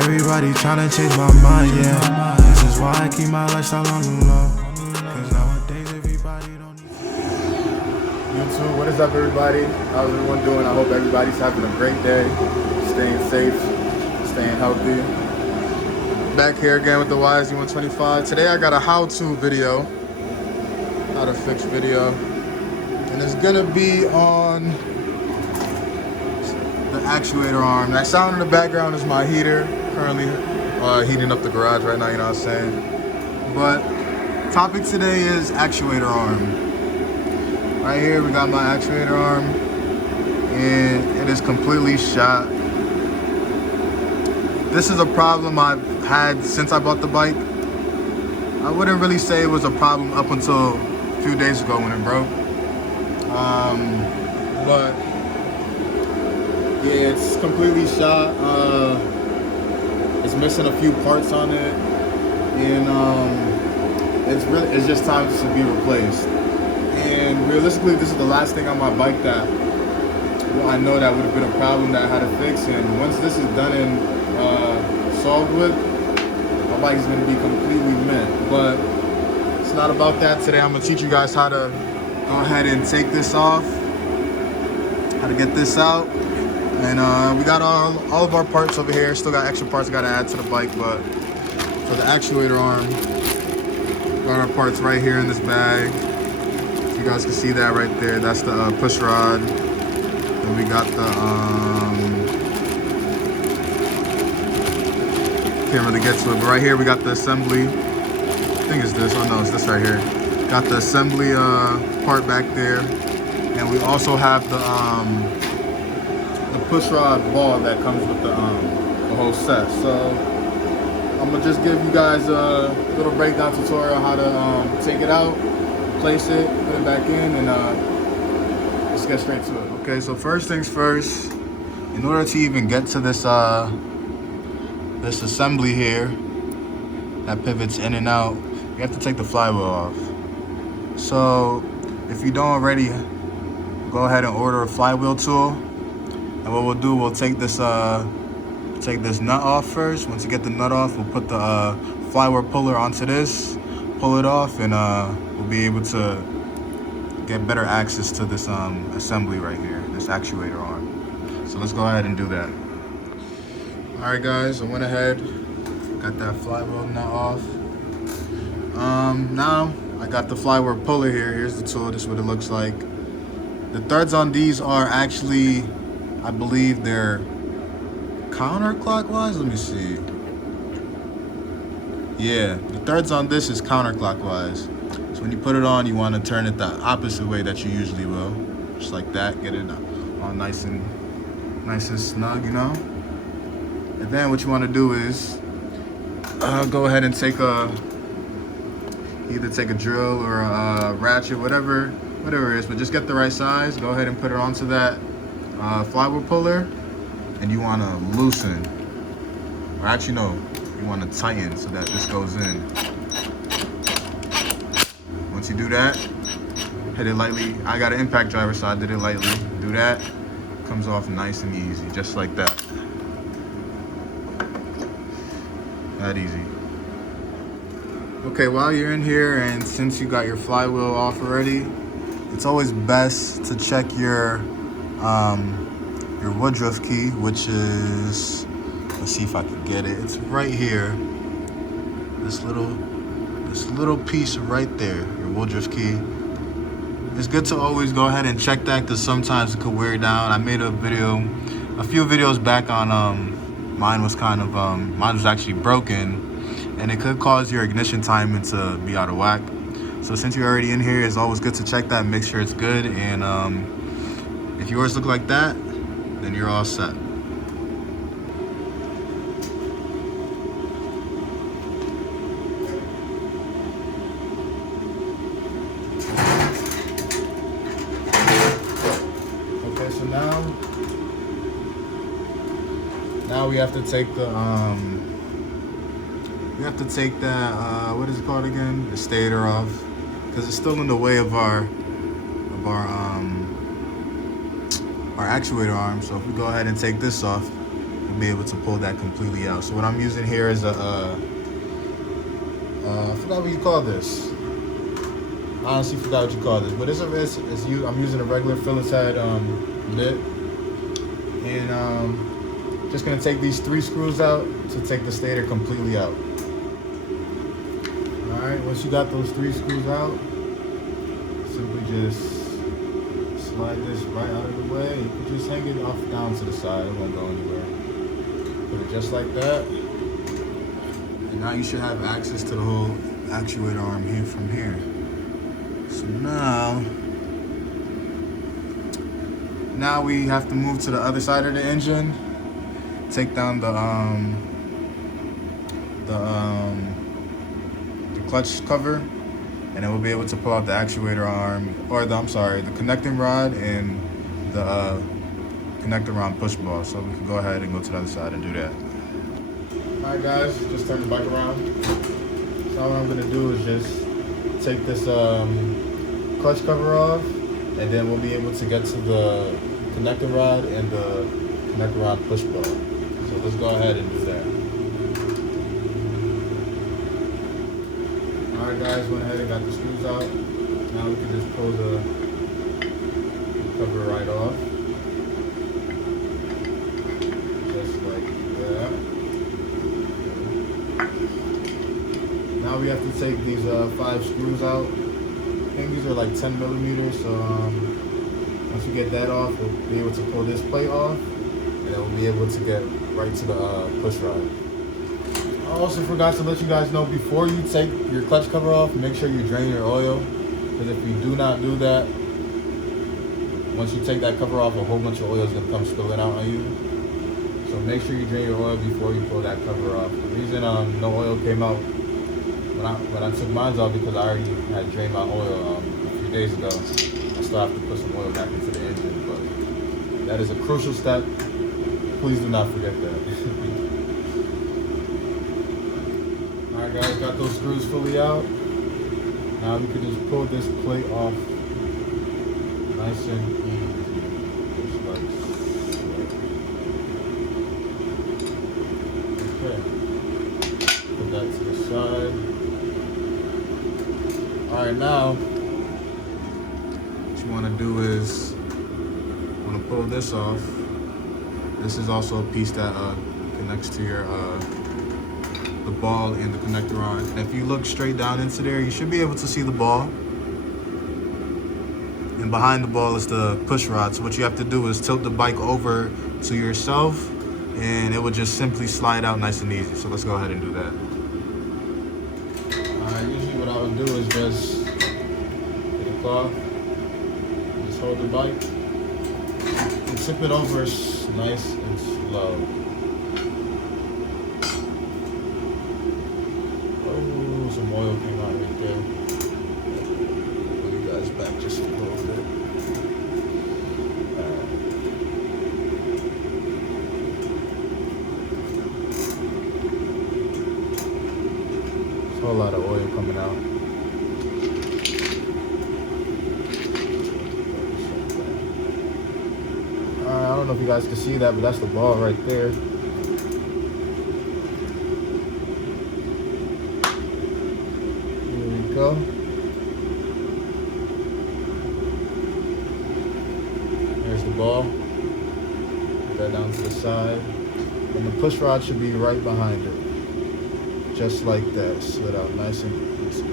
Everybody tryna change my mind, yeah. This is why I keep my lifestyle on the low. Cause nowadays everybody don't need YouTube, what is up everybody? How's everyone doing? I hope everybody's having a great day. Staying safe, staying healthy. Back here again with the YZ125. Today I got a how-to video. How to fix video. And it's gonna be on the actuator arm. That sound in the background is my heater. Currently heating up the garage right now, you know what I'm saying? But topic today is actuator arm. Right here we got my actuator arm and it is completely shot. This is a problem I've had since I bought the bike. I wouldn't really say it was a problem up until a few days ago when it broke. But yeah, it's completely shot. It's missing a few parts on it, and it's just time to be replaced. And realistically, this is the last thing on my bike that I know that would have been a problem that I had to fix. And once this is done and solved with, my bike is going to be completely mint. But it's not about that today. I'm going to teach you guys how to go ahead and take this off, how to get this out. And we got all of our parts over here. Still got extra parts I gotta add to the bike, but for the actuator arm, we got our parts right here in this bag. You guys can see that right there. That's the push rod. And we got the can't really get to it, but right here we got the assembly. I think it's this. Oh no, it's this right here. Got the assembly part back there, and we also have the push rod ball that comes with the whole set. So I'm gonna just give you guys a little breakdown tutorial on how to take it out, place it, put it back in, and let's get straight to it. Okay, so first things first, in order to even get to this this assembly here that pivots in and out, you have to take the flywheel off. So if you don't already, go ahead and order a flywheel tool. And what we'll do, we'll take this nut off first. Once you get the nut off, we'll put the flywheel puller onto this, pull it off, and we'll be able to get better access to this assembly right here, this actuator arm. So let's go ahead and do that. All right, guys, I went ahead, got that flywheel nut off. Now I got the flywheel puller here. Here's the tool. This is what it looks like. The threads on these are actually, I believe they're counterclockwise. Let me see. Yeah, the threads on this is counterclockwise. So when you put it on, you want to turn it the opposite way that you usually will. Just like that, get it all nice and snug, you know? And then what you want to do is go ahead and either take a drill or a ratchet, whatever it is, but just get the right size. Go ahead and put it onto that flywheel puller, and you want to loosen, or actually no, you want to tighten so that this goes in. Once you do that, hit it lightly. I got an impact driver, so I did it lightly. Do that, comes off nice and easy, just like that. That easy. Okay, while you're in here, and since you got your flywheel off already, it's always best to check your woodruff key, which is, let's see if I can get it. It's right here. This little piece right there, your woodruff key. It's good to always go ahead and check that, because sometimes it could wear down. I made a few videos back on mine was actually broken, and it could cause your ignition timing to be out of whack. So since you're already in here, it's always good to check that and make sure it's good. And if yours look like that, then you're all set. Okay, so now Now we have to take the what is it called again? The stator off, because it's still in the way of our actuator arm. So if we go ahead and take this off, we'll be able to pull that completely out. So what I'm using here is a I forgot what you call this. I honestly forgot what you call this, but I'm using a regular Phillips head bit, and just gonna take these 3 screws out to take the stator completely out. All right, once you got those 3 screws out, simply just slide this right out of the way. You can just hang it off down to the side. It won't go anywhere. Put it just like that, and now you should have access to the whole actuator arm here from here. So now we have to move to the other side of the engine, take down the clutch cover, and then we'll be able to pull out the actuator arm, or the connecting rod and the connecting rod push ball. So we can go ahead and go to the other side and do that. All right, guys, just turn the bike around. So all I'm gonna do is just take this clutch cover off, and then we'll be able to get to the connecting rod and the connecting rod push ball. So let's go ahead and do that. Alright guys, went ahead and got the screws out. Now we can just pull the cover right off. Just like that. Now we have to take these 5 screws out. I think these are like 10 millimeters, so once we get that off, we'll be able to pull this plate off, and then we'll be able to get right to the push rod. I also forgot to let you guys know, before you take your clutch cover off, make sure you drain your oil, because if you do not do that, once you take that cover off, a whole bunch of oil is going to come spilling out on you. So make sure you drain your oil before you pull that cover off. The reason no oil came out when I took mine off, because I already had drained my oil a few days ago. I still have to put some oil back into the engine, but that is a crucial step. Please do not forget that. Alright guys, got those screws fully out. Now we can just pull this plate off nice and easy. Just like so. Okay. Put that to the side. Alright, now what you want to do is pull this off. This is also a piece that connects to your the ball and the connector rod. And if you look straight down into there, you should be able to see the ball. And behind the ball is the push rod. So what you have to do is tilt the bike over to yourself, and it will just simply slide out nice and easy. So let's go ahead and do that. Usually what I would do is just get a cloth, just hold the bike, and tip it over nice and slow. Oh, some oil came out right there. Pull you guys back just a little bit. There's a whole lot of oil coming out. I don't know if you guys can see that, but that's the ball right there. There we go. There's the ball. Put that down to the side. And the push rod should be right behind it. Just like that. Slid out nice and easy.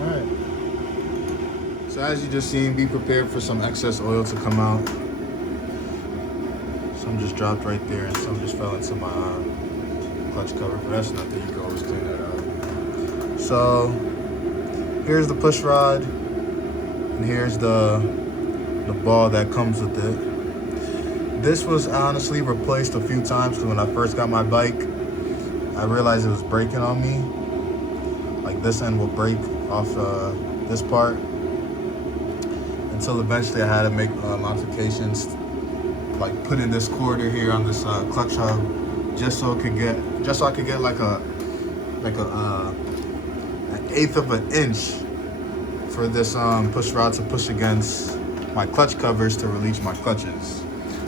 Alright. So as you just seen, be prepared for some excess oil to come out. Some just dropped right there, and some just fell into my clutch cover, but that's nothing. You can always clean that out. So here's the push rod, and here's the ball that comes with it. This was honestly replaced a few times, because when I first got my bike, I realized it was breaking on me. Like this end will break off this part, until eventually I had to make modifications like putting this quarter here on this clutch hub, just so I could get like an eighth of an inch for this push rod to push against my clutch covers to release my clutches.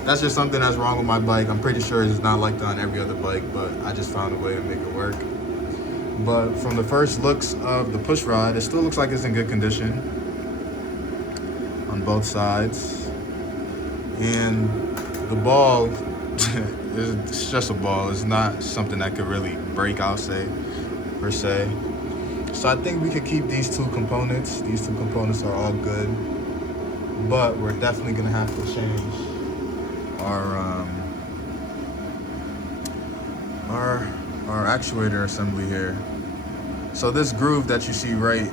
That's just something that's wrong with my bike. I'm pretty sure it's not like that on every other bike, but I just found a way to make it work. But from the first looks of the push rod, it still looks like it's in good condition on both sides. And the ball, it's just a ball. It's not something that could really break, I'll say, per se. So I think we could keep these two components. These two components are all good, but we're definitely gonna have to change our actuator assembly here. So this groove that you see right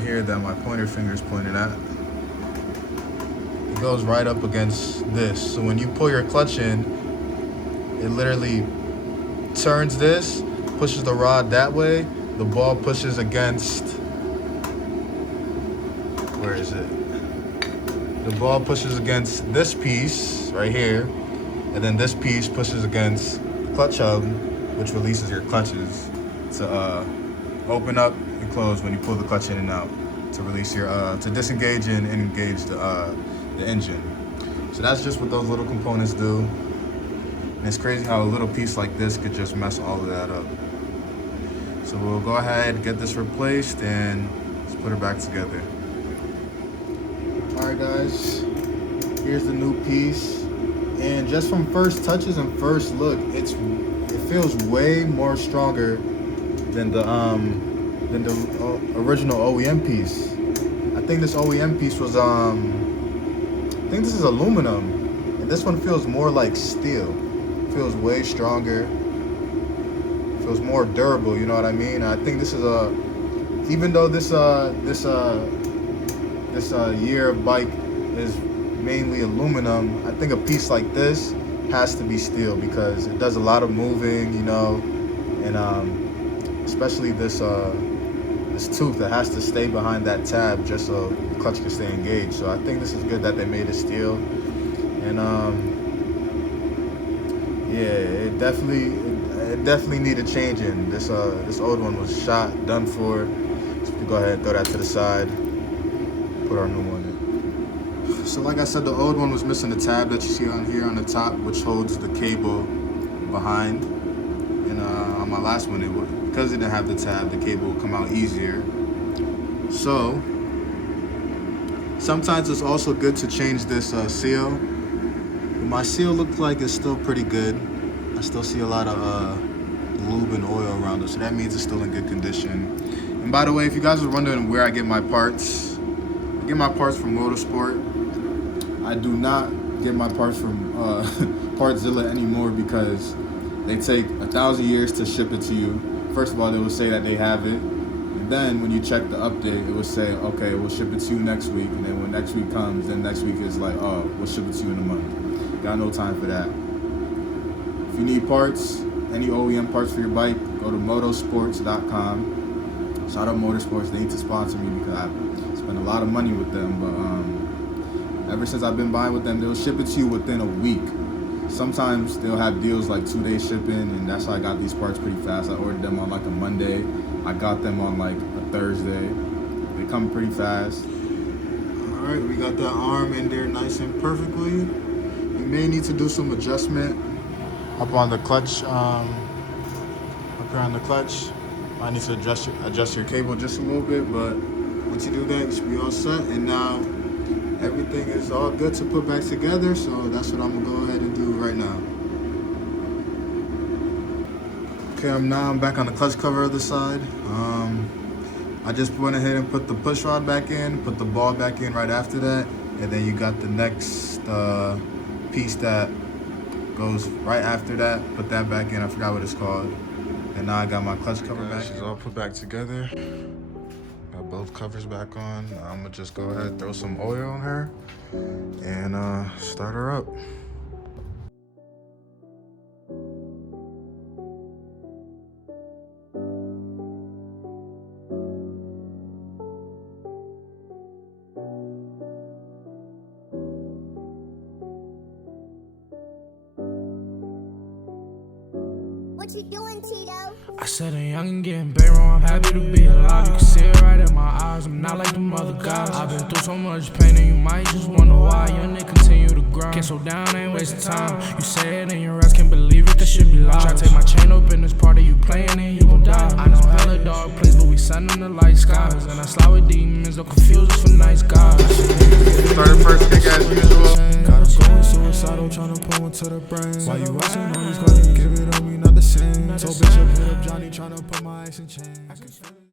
here that my pointer finger is pointed at, it goes right up against this. So when you pull your clutch in, it literally turns this, pushes the rod that way. The ball pushes against, where is it? The ball pushes against this piece right here, and then this piece pushes against the clutch hub, which releases your clutches to open up and close when you pull the clutch in and out, to release your to disengage and engage the engine. So that's just what those little components do. And it's crazy how a little piece like this could just mess all of that up. So we'll go ahead, get this replaced, and let's put it back together. All right, guys, here's the new piece. And just from first touches and first look, it feels way more stronger than the original OEM piece. I think this OEM piece was I think this is aluminum, and this one feels more like steel. It feels way stronger. It feels more durable. You know what I mean? I think this is even though this year bike is mainly aluminum, I think a piece like this has to be steel because it does a lot of moving, you know, and especially this tooth that has to stay behind that tab just so the clutch can stay engaged. So I think this is good that they made it steel. And yeah, it definitely needed changing. This old one was shot, done for. So we go ahead and throw that to the side, put our new one in. So like I said, the old one was missing the tab that you see on here on the top, which holds the cable behind. And on my last one, because it didn't have the tab, the cable would come out easier. So sometimes it's also good to change this seal. My seal looks like it's still pretty good. I still see a lot of lube and oil around it, so that means it's still in good condition. And by the way, if you guys are wondering where I get my parts, I get my parts from Motorsport. I do not get my parts from Partzilla anymore because they take 1,000 years to ship it to you. First of all, they will say that they have it, and then when you check the update, it will say, okay, we'll ship it to you next week. And then when next week comes, then next week is like, oh, we'll ship it to you in a month. Got no time for that. If you need parts, any OEM parts for your bike, go to motorsports.com. Shout out Motorsports, they need to sponsor me because I spend a lot of money with them, but ever since I've been buying with them, they'll ship it to you within a week. Sometimes they'll have deals like 2-day shipping, and that's how I got these parts pretty fast. I ordered them on like a Monday. I got them on like a Thursday. They come pretty fast. All right, we got that arm in there nice and perfectly. You may need to do some adjustment up on the clutch, up here on the clutch. I need to adjust your cable just a little bit, but once you do that, you should be all set. And now everything is all good to put back together, so that's what I'm gonna go ahead and do right now. Okay, I'm back on the clutch cover other side. I just went ahead and put the push rod back in, put the ball back in right after that, and then you got the next piece that goes right after that. Put that back in, I forgot what it's called. And now I got my clutch cover back. She's all put back together. Got both covers back on. I'm gonna just go ahead and throw some oil on her and start her up. What you doing, Tito? I said a young and getting big wrong, I'm happy to be alive. You can see it right in my eyes, I'm not like them other guys. I've been through so much pain and you might just wonder why. Young nigga continue to grind, can't slow down, ain't wasting time. You say it in your ass, can't believe it, that shit be lies. Try to take my chain up in this party, you playing and you gon' die. I know hella dark place, but we sun in the light skies. And I slide with demons, don't confuse us for nice guys. Started first kick as usual. Got him going suicidal, tryna pull one to the brain. Why you asking all these questions, give it on me, not the same. So bitch, I put up Johnny, tryna put my ice in chains.